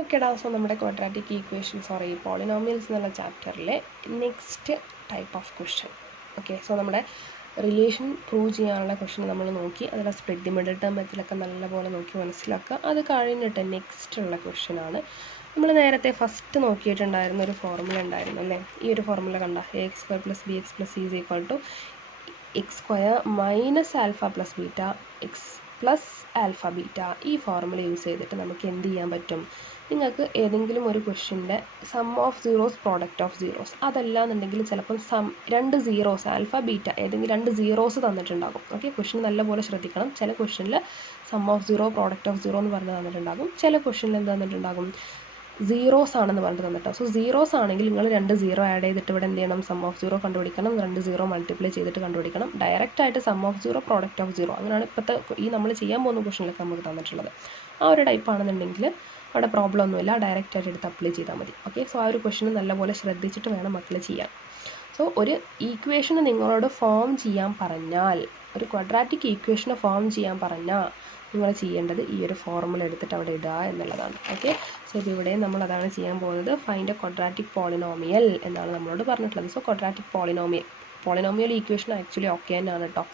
ഓക്കേടാ. സോ നമ്മുടെ quadratic equations polynomials എന്നുള്ള ചാപ്റ്ററിലെ next type of question. Okay, so നമ്മുടെ റിലേഷൻ പ്രൂവ് ചെയ്യാനുള്ള ക്വസ്റ്റ്യൻ നമ്മൾ നോക്കി. അതിലെ സ്പ്ലിറ്റ് ദി മിഡിൽ ടേം മെത്തഡൊക്കെ നല്ലപോലെ നോക്കി മനസ്സിലാക്കുക. അത് കഴിഞ്ഞിട്ട് നെക്സ്റ്റ് ഉള്ള ക്വസ്റ്റ്യൻ ആണ്. നമ്മൾ നേരത്തെ ഫസ്റ്റ് നോക്കിയിട്ടുണ്ടായിരുന്ന ഒരു ഫോർമുല ഉണ്ടായിരുന്നു അല്ലേ? ഈ ഒരു ഫോർമുല കണ്ട x square plus b x plus is equal to x square minus alpha plus beta x plus alpha beta. ഈ ഫോർമുല യൂസ് ചെയ്തിട്ട് നമുക്ക് എന്ത് ചെയ്യാൻ പറ്റും? നിങ്ങൾക്ക് ഏതെങ്കിലും ഒരു ക്വസ്റ്റ്യൻ്റെ sum of zeros product of zeros, അതല്ലാന്നുണ്ടെങ്കിൽ ചിലപ്പം രണ്ട് സീറോസ് ആൽഫ ബീറ്റ ഏതെങ്കിലും രണ്ട് സീറോസ് തന്നിട്ടുണ്ടാകും. ഓക്കെ, ക്വസ്റ്റ്യൻ നല്ലപോലെ ശ്രദ്ധിക്കണം. ചില ക്വസ്റ്റ്യനിൽ sum of zero product of zero എന്ന് പറഞ്ഞ് തന്നിട്ടുണ്ടാകും. ചില ക്വസ്റ്റ്യനിൽ എന്ത് തന്നിട്ടുണ്ടാകും? സീറോസ് ആണെന്ന് പറഞ്ഞിട്ട് തന്നിട്ടോ. സോ സീറോസ് ആണെങ്കിൽ നിങ്ങൾ രണ്ട് സീറോ ആഡ് ചെയ്തിട്ട് ഇവിടെ എന്ത് ചെയ്യണം? സം ഓഫ് സീറോ കണ്ടുപിടിക്കണം. രണ്ട് സീറോ മൾട്ടിപ്ലൈ ചെയ്തിട്ട് കണ്ടുപിടിക്കണം. ഡയറക്റ്റ് ആയിട്ട് sum of zero product of zero, അങ്ങനെയാണ് ഇപ്പോഴത്തെ ഈ നമ്മൾ ചെയ്യാൻ പോകുന്ന ക്വസ്റ്റ്യനിലൊക്കെ നമുക്ക് തന്നിട്ടുള്ളത്. ആ ഒരു ടൈപ്പ് ആണെന്നുണ്ടെങ്കിൽ അവിടെ പ്രോബ്ലം ഒന്നുമില്ല, ഡയറക്റ്റ് ആയിട്ട് എടുത്ത് അപ്ലൈ ചെയ്താൽ മതി. ഓക്കെ, സോ ആ ഒരു ക്വസ്റ്റ്യൻ നല്ലപോലെ ശ്രദ്ധിച്ചിട്ട് വേണം മക്കൾ ചെയ്യാൻ. സോ ഒരു ഈക്വേഷന് നിങ്ങളോട് ഫോം ചെയ്യാൻ പറഞ്ഞാൽ, ഒരു ക്വാഡ്രാറ്റിക് ഈക്വേഷന് ഫോം ചെയ്യാൻ പറഞ്ഞാൽ നിങ്ങൾ ചെയ്യേണ്ടത് ഈ ഒരു ഫോർമുല എടുത്തിട്ട് അവിടെ ഇടുക എന്നുള്ളതാണ്. ഓക്കെ, സോ ഇപ്പോൾ ഇവിടെ നമ്മൾ അതാണ് ചെയ്യാൻ പോകുന്നത്. ഫൈൻഡ് എ ക്വാഡ്രാറ്റിക് പോളിനോമിയൽ എന്നാണ് നമ്മളോട് പറഞ്ഞിട്ടുള്ളത്. So quadratic polynomial equation actually okay തന്നെയാണ് കേട്ടോ.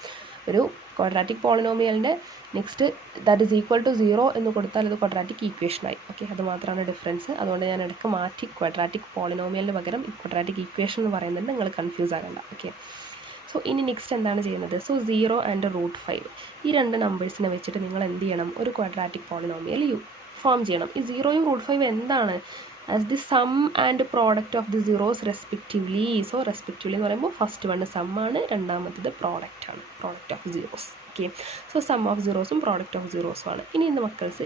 ഒരു ക്വാഡ്രാറ്റിക് പോളിനോമിയലിൻ്റെ next that is equal to 0 എന്ന് കൊടുത്താൽ അത് ക്വാഡ്രാറ്റിക് ഈക്വേഷനായി. ഓക്കെ, അത് മാത്രമാണ് ഡിഫറൻസ്. അതുകൊണ്ട് ഞാൻ ഇടയ്ക്ക് മാറ്റി ക്വാഡ്രാറ്റിക് പോളിനോമിയലിന് പകരം ക്വാഡ്രാറ്റിക് ഈക്വേഷൻ എന്ന് പറയുന്നുണ്ട്. നിങ്ങൾ കൺഫ്യൂസ് ആകണ്ട. ഓക്കെ, സോ ഇനി നെക്സ്റ്റ് എന്താണ് ചെയ്യുന്നത്? സോ 0 ആൻഡ് √5 ഈ രണ്ട് നമ്പേഴ്സിനെ വെച്ചിട്ട് നിങ്ങൾ എന്ത് ചെയ്യണം? ഒരു ക്വാഡ്രാറ്റിക് പോളിനോമിയൽ ഫോം ചെയ്യണം. ഈ 0യും √5 എന്താണ്? As the sum and product of the zeros respectively. So respectively എന്ന് പറയുമ്പോൾ ഫസ്റ്റ് വൺ സം ആണ്, രണ്ടാമത്തത് പ്രോഡക്റ്റ് ആണ്, product of zeros. Okay, so sum of സീറോസും പ്രോഡക്റ്റ് ഓഫ് സീറോസും ആണ്. ഇനി ഇന്ന് മക്കൾസ്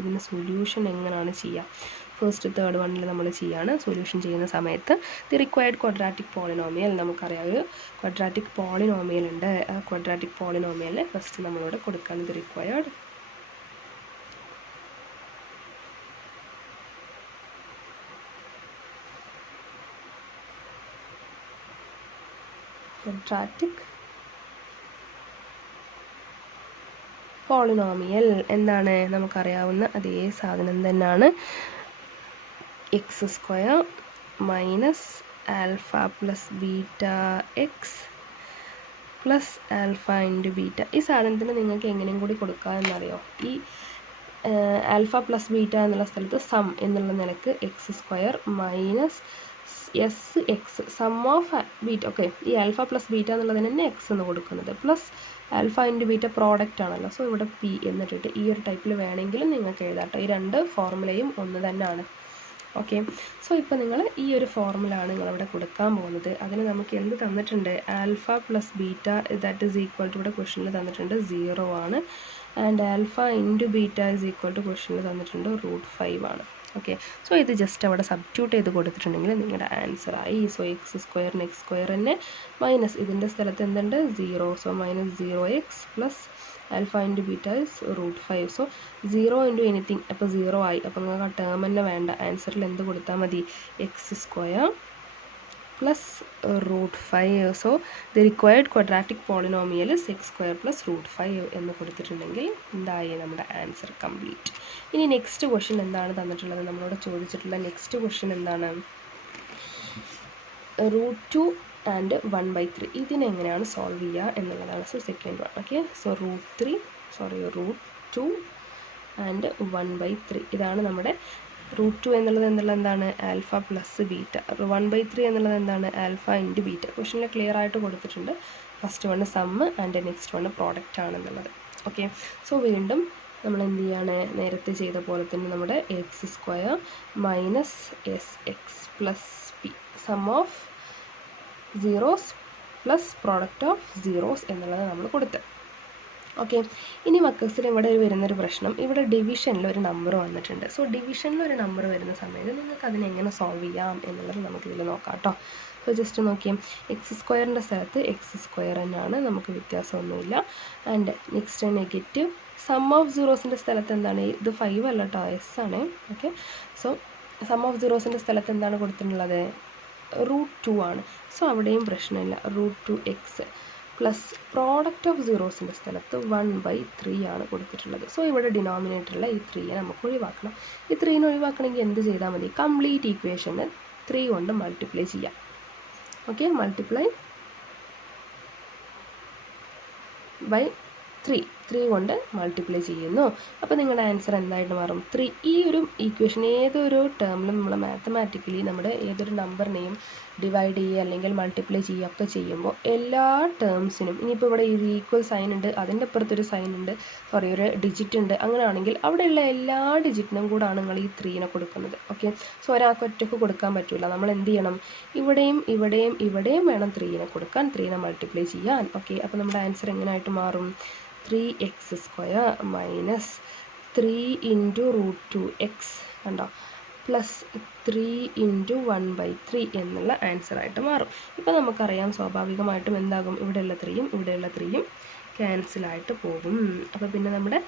ഇതിന് സൊല്യൂഷൻ എങ്ങനെയാണ് ചെയ്യുക? ഫസ്റ്റ് തേർഡ് വണ്ണിൽ നമ്മൾ ചെയ്യാണ്. സൊല്യൂഷൻ ചെയ്യുന്ന സമയത്ത് ദി റിക്വയർഡ് ക്വാഡ്രാറ്റിക് പോളിനോമിയൽ, നമുക്കറിയാം ഒരു ക്വാഡ്രാറ്റിക് പോളിനോമിയൽ ഉണ്ട്. ആ ക്വാഡ്രാറ്റിക് പോളിനോമിയലിൽ ഫസ്റ്റ് നമ്മളിവിടെ കൊടുക്കാൻ ദി റിക്വയർഡ് ക്വാഡ്രാറ്റിക് പോളിനോമിയൽ എന്താണ്? നമുക്കറിയാവുന്ന അതേ സാധനം തന്നെയാണ്. X square minus alpha plus beta x plus alpha into beta. ഈ സാധനത്തിന് നിങ്ങൾക്ക് എങ്ങനെയും കൂടി കൊടുക്കാമെന്നറിയോ? ഈ ആൽഫ പ്ലസ് ബീറ്റ എന്നുള്ള സ്ഥലത്ത് സം എന്നുള്ള നിലക്ക് x square minus S x sum of beta. Okay, ഈ ആൽഫ പ്ലസ് ബീറ്റ എന്നുള്ളതിന് തന്നെ എക്സ് എന്ന് കൊടുക്കുന്നത്, plus alpha into beta product ആണല്ലോ. സോ ഇവിടെ പി എന്നിട്ടിട്ട് ഈ ഒരു ടൈപ്പിൽ വേണമെങ്കിലും നിങ്ങൾക്ക് എഴുതാട്ടോ. ഈ രണ്ട് ഫോർമുലയും ഒന്ന് തന്നെയാണ്. ഓക്കെ, സോ ഇപ്പോൾ നിങ്ങൾ ഈ ഒരു ഫോർമുല ആണ് നിങ്ങളിവിടെ കൊടുക്കാൻ പോകുന്നത്. അതിന് നമുക്ക് എന്ത് തന്നിട്ടുണ്ട്? Alpha plus beta that is equal to ഇവിടെ ക്വസ്റ്റനിൽ തന്നിട്ടുണ്ട് 0 ആണ്. And alpha into beta is equal to ക്വസ്റ്റനിൽ തന്നിട്ടുണ്ട് √5 ആണ്. ഓക്കെ, സോ ഇത് ജസ്റ്റ് അവിടെ സബ്സ്റ്റിറ്റ്യൂട്ട് ചെയ്ത് കൊടുത്തിട്ടുണ്ടെങ്കിൽ നിങ്ങളുടെ ആൻസർ ആയി. സോ എക്സ് സ്ക്വയറിന് എക്സ് സ്ക്വയർ തന്നെ മൈനസ് ഇതിൻ്റെ സ്ഥലത്ത് എന്തുണ്ട്? 0. So minus 0x plus alpha into beta is √5. So 0 into anything, അപ്പോൾ 0 ആയി. അപ്പോൾ നിങ്ങൾക്ക് ആ ടേം തന്നെ വേണ്ട. ആൻസറിൽ എന്ത് കൊടുത്താൽ മതി? X square plus √5. So the required quadratic polynomial is X square plus √5 എന്ന് കൊടുത്തിട്ടുണ്ടെങ്കിൽ എന്തായി? നമ്മുടെ ആൻസർ കംപ്ലീറ്റ്. ഇനി നെക്സ്റ്റ് ക്വസ്റ്റ്യൻ എന്താണ് തന്നിട്ടുള്ളത്? നമ്മളോട് ചോദിച്ചിട്ടുള്ള നെക്സ്റ്റ് ക്വസ്റ്റ്യൻ എന്താണ്? √2 ആൻഡ് 1/3 ഇതിനെങ്ങനെയാണ് സോൾവ് ചെയ്യുക എന്നുള്ളതാണ്. So second one. Okay, so √2 and 1/3 ഇതാണ് നമ്മുടെ √2 എന്നുള്ളത് എന്താണ്? Alpha plus beta. 1/3 എന്നുള്ളത് എന്താണ്? Alpha into beta. ക്വസ്റ്റനിൽ ക്ലിയർ ആയിട്ട് കൊടുത്തിട്ടുണ്ട്. First one sum and next one product ആണെന്നുള്ളത്. ഓക്കെ, സോ വീണ്ടും നമ്മൾ എന്ത് ചെയ്യാണ്? നേരത്തെ ചെയ്ത പോലെ തന്നെ നമ്മുടെ x square minus S x plus P sum of zeros plus product of zeros എന്നുള്ളത് നമ്മൾ കൊടുത്തത്. ഓക്കെ, ഇനി മക്കൾസിന് ഇവിടെ വരുന്നൊരു പ്രശ്നം, ഇവിടെ ഡിവിഷനിൽ ഒരു നമ്പർ വന്നിട്ടുണ്ട്. സോ ഡിവിഷനിൽ ഒരു നമ്പർ വരുന്ന സമയത്ത് നിങ്ങൾക്ക് അതിനെങ്ങനെ സോൾവ് ചെയ്യാം എന്നുള്ളത് നമുക്കിതിൽ നോക്കാം കേട്ടോ. സോ ജസ്റ്റ് നോക്കിയാൽ എക്സ് സ്ക്വയറിൻ്റെ സ്ഥലത്ത് എക്സ് സ്ക്വയർ തന്നെയാണ്, നമുക്ക് വ്യത്യാസമൊന്നുമില്ല. And next negative sum of സീറോസിൻ്റെ സ്ഥലത്ത് എന്താണ്? ഇത് 5 അല്ല കേട്ടോ, എസ് ആണ്. ഓക്കെ, സോ സം ഓഫ് സീറോസിൻ്റെ സ്ഥലത്ത് എന്താണ് കൊടുത്തിട്ടുള്ളത്? √2 ആണ്. സോ അവിടെയും പ്രശ്നമില്ല. √2x പ്ലസ് പ്രോഡക്റ്റ് ഓഫ് സീറോസിൻ്റെ സ്ഥലത്ത് 1/3 ആണ് കൊടുത്തിട്ടുള്ളത്. സോ ഇവിടെ ഡിനോമിനേറ്ററിലെ ഈ 3യെ നമുക്ക് ഒഴിവാക്കണം. ഈ 3നെ ഒഴിവാക്കണമെങ്കിൽ എന്ത് ചെയ്താൽ മതി? കംപ്ലീറ്റ് ഈക്വേഷന് 3 കൊണ്ട് മൾട്ടിപ്ലൈ ചെയ്യാം. ഓക്കെ, മൾട്ടിപ്ലൈ ബൈ 3 കൊണ്ട് മൾട്ടിപ്ലൈ ചെയ്യുന്നു. അപ്പോൾ നിങ്ങളുടെ ആൻസർ എന്തായിട്ട് മാറും? 3. ഈ ഒരു ഈക്വേഷൻ ഏതൊരു ടേമിലും നമ്മൾ മാത്തമാറ്റിക്കലി നമ്മുടെ ഏതൊരു നമ്പറിനെയും ഡിവൈഡ് ചെയ്യുക അല്ലെങ്കിൽ മൾട്ടിപ്ലൈ ചെയ്യുക ഒക്കെ ചെയ്യുമ്പോൾ എല്ലാ ടേംസിനും, ഇനിയിപ്പോൾ ഇവിടെ ഒരു ഈക്വൽ സൈൻ ഉണ്ട്, അതിൻ്റെ അപ്പുറത്തൊരു സൈൻ ഉണ്ട്, ഒരു ഡിജിറ്റ് ഉണ്ട്, അങ്ങനെയാണെങ്കിൽ അവിടെയുള്ള എല്ലാ ഡിജിറ്റിനും കൂടാണ് നിങ്ങൾ ഈ 3നെ കൊടുക്കുന്നത്. ഓക്കെ, സോ ഒരാൾക്ക് ഒറ്റയ്ക്ക് കൊടുക്കാൻ പറ്റില്ല. നമ്മൾ എന്ത് ചെയ്യണം? ഇവിടെയും ഇവിടെയും ഇവിടെയും വേണം 3നെ കൊടുക്കാൻ, 3നെ മൾട്ടിപ്ലൈ ചെയ്യാൻ. ഓക്കെ, അപ്പോൾ നമ്മുടെ ആൻസർ എങ്ങനെയായിട്ട് മാറും? 3x² മൈനസ് 3 × √2x കണ്ടോ, പ്ലസ് 3 × 1/3 എന്നുള്ള ആൻസറായിട്ട് മാറും. ഇപ്പോൾ നമുക്കറിയാം സ്വാഭാവികമായിട്ടും എന്താകും? ഇവിടെയുള്ള 3യും ഇവിടെയുള്ള 3യും ക്യാൻസലായിട്ട് പോകും. അപ്പോൾ പിന്നെ നമ്മുടെ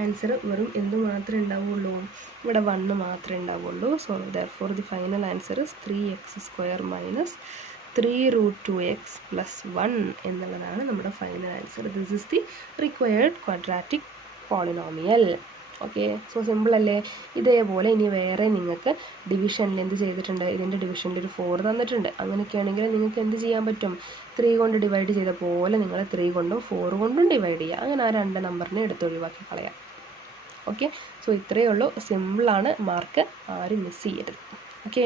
ആൻസർ വെറും എന്ത് മാത്രമേ ഉണ്ടാവുള്ളൂ? ഇവിടെ 1 മാത്രമേ ഉണ്ടാവുള്ളൂ. So therefore the final answer is 3x² minus 3 √2x + 1 എന്നുള്ളതാണ് നമ്മുടെ final answer. This is the required quadratic polynomial. Okay, so simple അല്ലേ? ഇതേപോലെ ഇനി വേറെ നിങ്ങൾക്ക് ഡിവിഷനിൽ എന്ത് ചെയ്തിട്ടുണ്ട്? ഇതിൻ്റെ ഡിവിഷനിൽ ഒരു 4 തന്നിട്ടുണ്ട്. അങ്ങനെയൊക്കെയാണെങ്കിൽ നിങ്ങൾക്ക് എന്ത് ചെയ്യാൻ പറ്റും? 3 കൊണ്ട് ഡിവൈഡ് ചെയ്ത പോലെ നിങ്ങൾ 3 കൊണ്ടും 4 കൊണ്ടും ഡിവൈഡ് ചെയ്യുക. അങ്ങനെ ആ 2 നമ്പറിനെ എടുത്ത് ഒഴിവാക്കി കളയാം. ഓക്കെ, സോ ഇത്രയേ ഉള്ളൂ. സിമ്പിളാണ്, മാർക്ക് ആരും മിസ് ചെയ്യരുത്. ഓക്കെ.